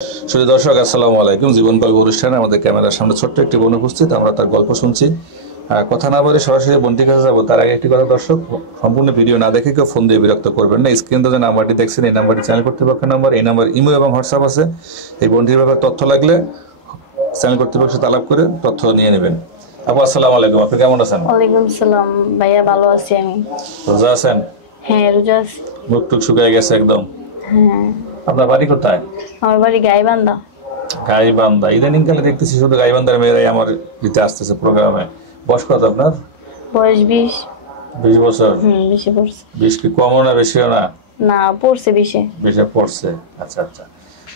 শুধু দর্শক আসসালামু আলাইকুম। জীবন গল্প অনুষ্ঠানে আমাদের ক্যামেরার সামনে ছোট্ট একটি বোন উপস্থিত, আমরা তার গল্প শুনছি। কথা না বলে সরাসরি বোনটির কাছে যাবো। তার আগে একটি কথা দর্শক, সম্পূর্ণ ভিডিও না দেখে কেউ ফোন দিয়ে বিরক্ত করবেন না। স্ক্রিনে যে নাম্বারটি দেখছেন এই নাম্বারটি চ্যানেল কর্তৃপক্ষের নাম্বার। এই নাম্বার ইমো এবং হোয়াটসঅ্যাপ আছে। এই বোনটির ব্যাপারে তথ্য লাগলে চ্যানেল কর্তৃপক্ষের সাথে আলাপ করে তথ্য নিয়ে নেবেন। আপু আসসালামু আলাইকুম, আপনি কেমন আছেন? ওয়ালাইকুম সালাম ভাইয়া, ভালো আছি আমি। রোজা আছেন? হ্যাঁ, রোজা আছি। মুখ টুক শুকিয়ে গেছে একদম। হ্যাঁ, আপনার বাড়ি কোথায়? আমার বাড়ি গাইবান্ধা। গাইবান্ধা। ইদানিং কালে দেখতেছি শুধু গাইবান্ধার মেয়েরাই আমার দিতে আসতেছে প্রোগ্রামে। বয়স কত আপনার? বয়স 20। 20 বছর? বেশি পড়ছে। 20 কি কমও না বেশিও না? না, পড়ছে 20-এ। 20-এ পড়ছে। আচ্ছা আচ্ছা।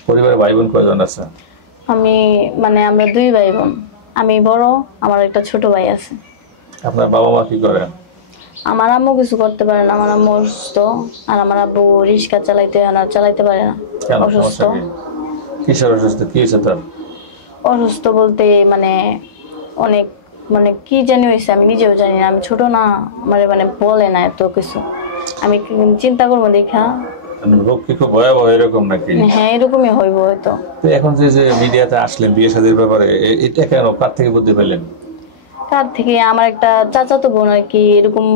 পরিবারে ভাই বোন কয়জন আছে? আমি আমরা 2 ভাই বোন। আমি বড়, আমার একটা ছোট ভাই আছে। আপনার বাবা মা কি করেন? আমার আম্মু কিছু করতে পারে না, আমার আম্মু অসুস্থ। আর আমার আব্বু রিক্সা চালাইতে পারে না, কেন, অসুস্থ। সমস্যা কি? কিসের অসুস্থ, কি হয়েছে তার? অসুস্থ বলতে অনেক কি জানি হয়েছে, আমি নিজেও জানি না। আমি ছোট না, আমার বলে না এত কিছু। আমি চিন্তা করবো দেখা। রোগ কি খুব ভয়াবহ এরকম নাকি? হ্যাঁ, এরকমই হইব হয়তো। তো এখন যে যে মিডিয়াতে আসলেন বিয়ে শাদীর ব্যাপারে, এটা কেন, কার থেকে বুদ্ধি পেলেন? কার থেকে? আমার একটা চাচাতো বোন আর কি এরকম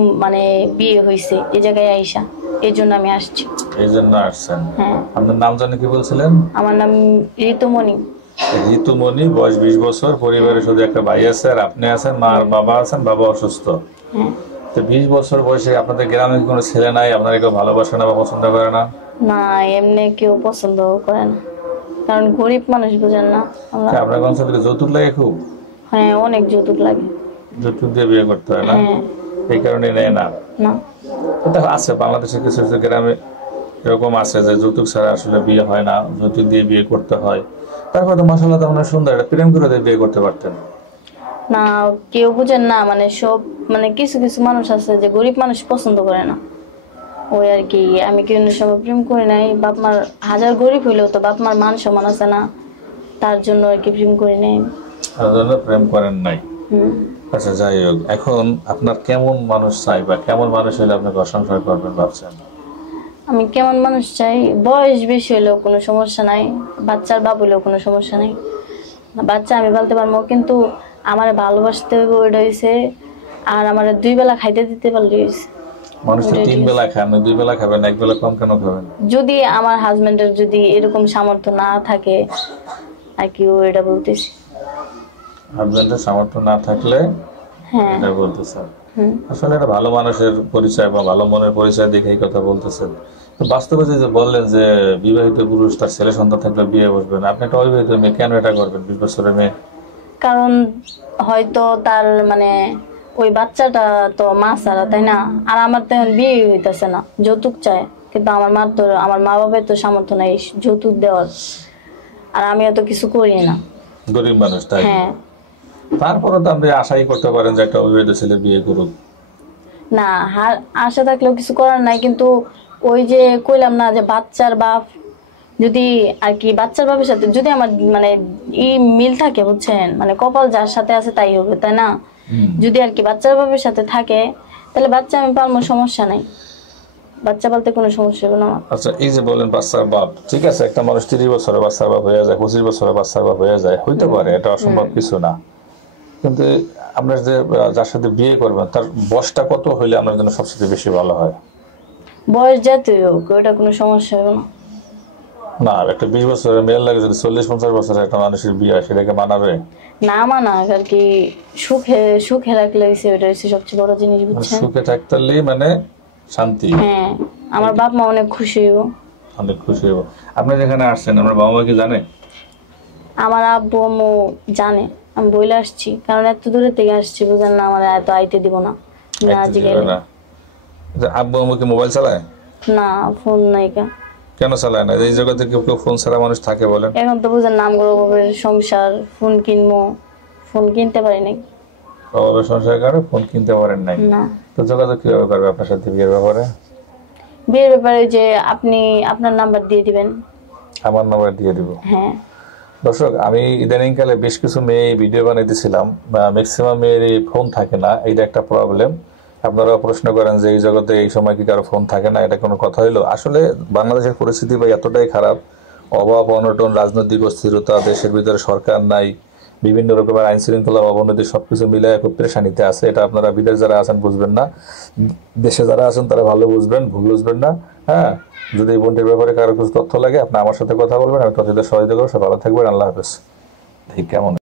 বিয়ে হয়েছে এই জায়গায় আইসা, এই জন্য আমি আসছি। এই জন্য আসছেন? হ্যাঁ। আপনার নাম জানি কি বলছিলেন? আমার নাম ঋতুমণি। ঋতুমণি, বয়স 20 বছর, পরিবারে শুধু একটা ভাই আছে আর আপনি আছেন, মা আর বাবা আছেন, বাবা অসুস্থ। হ্যাঁ। তো 20 বছর বয়সে আপনাদের গ্রামে কোনো ছেলে নাই আপনার কেউ ভালোবাসে না বা পছন্দ করে না? না, এমনি কেউ পছন্দ করে না, কারণ গরিব মানুষ, বুঝেন না আমরা। আপনার অঞ্চলে যৌতুক লাগে খুব? হ্যাঁ, অনেক যৌতুক লাগে। যৌতুক দিয়ে বিয়ে করতে হয় না? হ্যাঁ। এই কারণে নেয় না? না। এটা আছে বাংলাদেশের কিছু কিছু গ্রামে এরকম আছে যে যৌতুক ছাড়া আসলে বিয়ে হয় না, যৌতুক দিয়ে বিয়ে করতে হয়। তারপর তো মাসাল্লাহ তো আপনার সুন্দর, একটা প্রেম করে দিয়ে বিয়ে করতে পারতেন। না, কেউ বুঝেন না, সব কিছু কিছু মানুষ আছে যে গরিব মানুষ পছন্দ করে না, ওই আর কি। আমি কেউ সঙ্গে প্রেম করি নাই। বাপ মার হাজার গরিব হইলেও তো বাপ মার মান সম্মান আছে না, তার জন্য আর কি প্রেম করি নাই। তার জন্য প্রেম করেন নাই? হুম। আচ্ছা, যাই হোক, এখন আপনার কেমন মানুষ চাই বা কেমন মানুষ হলে আপনি ঘর সংসার করবেন ভাবছেন? আমি কেমন মানুষ চাই? বয়স বেশি হইলেও কোনো সমস্যা নাই, বাচ্চার বাপ হইলেও কোনো সমস্যা নাই। বাচ্চা আমি পালতে পারবো, কিন্তু আমার ভালোবাসতে হবে, ওইটা হয়েছে। আর আমার 2 বেলা খাইতে দিতে পারলে হয়েছে। মানুষ তো 3 বেলা খায়, আপনি 2 বেলা খাবেন, 1 বেলা কম কেন খাবেন? যদি আমার হাজবেন্ডের যদি এরকম সামর্থ্য না থাকে আর কি, এটা বলতেছি। হাজবেন্ডের সামর্থ্য না থাকলে হ্যাঁ। এটা বলতেছেন? আসলে এটা ভালো মানুষের পরিচয় বা ভালো মনের পরিচয় দেখে এই কথা বলতেছেন। তো বাস্তবে যে বললেন যে বিবাহিত পুরুষ তার ছেলে সন্তান থাকলে বিয়ে বসবেন, আপনি একটা অবিবাহিত মেয়ে, কেন এটা করবেন 20 বছরের মেয়ে? কারণ হয়তো তার ওই বাচ্চাটা তো মা ছাড়া, তাই না? আর আমার তো এখন বিয়ে হইতেছে না, যৌতুক চায়, কিন্তু আমার মা বাবার তো সামর্থ্য নাই যৌতুক দেওয়ার। আর আমি এত কিছু করি না। গরিব মানুষ তাই? হ্যাঁ। তারপরে তো আপনি আশাই করতে পারেন যে একটা অবিবাহিত ছেলে বিয়ে করুক। না, আশা থাকলেও কিছু করার নাই, কিন্তু ওই যে কইলাম না যে বাচ্চার বাপ, যদি আর কি বাচ্চার বাপের সাথে যদি আমার মিল থাকে, বুঝছেন, কপাল যার সাথে আছে তাই হবে, তাই না? যদি আর কি বাচ্চার বাপের সাথে থাকে, তাহলে বাচ্চা আমি পালবো, সমস্যা নাই। বাচ্চা পালতে কোনো সমস্যা হবে না। আচ্ছা, এই যে বলেন বাচ্চার বাপ, ঠিক আছে, একটা মানুষ 30 বছরে বাচ্চার বাপ হয়ে যায়, 25 বছরে বাচ্চার বাপ হয়ে যায়, হইতে পারে, এটা অসম্ভব কিছু না। কিন্তু আপনার যে যার সাথে বিয়ে করবেন তার বয়সটা কত হইলে আপনার জন্য সবচেয়ে বেশি ভালো হয়? বয়স যতই হোক, ওটা কোনো সমস্যা হবে না। না, একটা 20 বছরের মেয়ের লাগে যদি 40-50 বছরের একটা মানুষের বিয়ে হয়, সেটাকে মানাবে? না মানা আর কি, সুখে রাখলে ওটা হচ্ছে সবচেয়ে বড় জিনিস, বুঝছেন? সুখে থাকতে শান্তি। হ্যাঁ, আমার বাপ মা অনেক খুশি হইব। অনেক খুশি হবো। আপনি যেখানে আসছেন আমার বাবা মা কি জানে? আমার আব্বু আম্মু জানে, আমি বইলে আসছি, কারণ এত দূরে থেকে আসছি, বুঝেন না, আমার এত আইতে দিব না। আব্বু আম্মু কি মোবাইল চালায়? না, ফোন নাই। কেন চালায় না? এই জগতে কেউ কেউ ফোন ছাড়া মানুষ থাকে বলেন? এখন তো বুঝেন নাম সংসার, ফোন কিনবো, ফোন কিনতে পারি নাই। অভাবে সংসারের কারণে ফোন কিনতে পারেন নাই? না। তো যোগাযোগ কিভাবে করবে আপনার সাথে বিয়ের ব্যাপারে? বিয়ের ব্যাপারে যে আপনি আপনার নাম্বার দিয়ে দিবেন। আমার নাম্বার দিয়ে দিব? হ্যাঁ। দর্শক, আমি ইদানিংকালে বেশ কিছু মেয়ে ভিডিও বানাইতেছিলাম, ম্যাক্সিমাম মেয়েরই ফোন থাকে না, এইটা একটা প্রবলেম। আপনারা প্রশ্ন করেন যে এই জগতে এই সময় কি কারো ফোন থাকে না, এটা কোনো কথা হইলো? আসলে বাংলাদেশের পরিস্থিতি বা এতটাই খারাপ, অভাব অনটন, রাজনৈতিক অস্থিরতা, দেশের ভিতরে সরকার নাই, বিভিন্ন রকমের আইন শৃঙ্খলার অবনতি, সবকিছু মিলে খুব পেরেশানিতে আছে। এটা আপনারা বিদেশ যারা আছেন বুঝবেন না, দেশে যারা আছেন তারা ভালো বুঝবেন, ভুল বুঝবেন না। হ্যাঁ, যদি এই বোনটির ব্যাপারে কারো কিছু তথ্য লাগে আপনি আমার সাথে কথা বলবেন, আমি তথ্য দিতে সহযোগিতা করবো। সব ভালো থাকবেন, আল্লাহ হাফেজ। ঠিক কেমন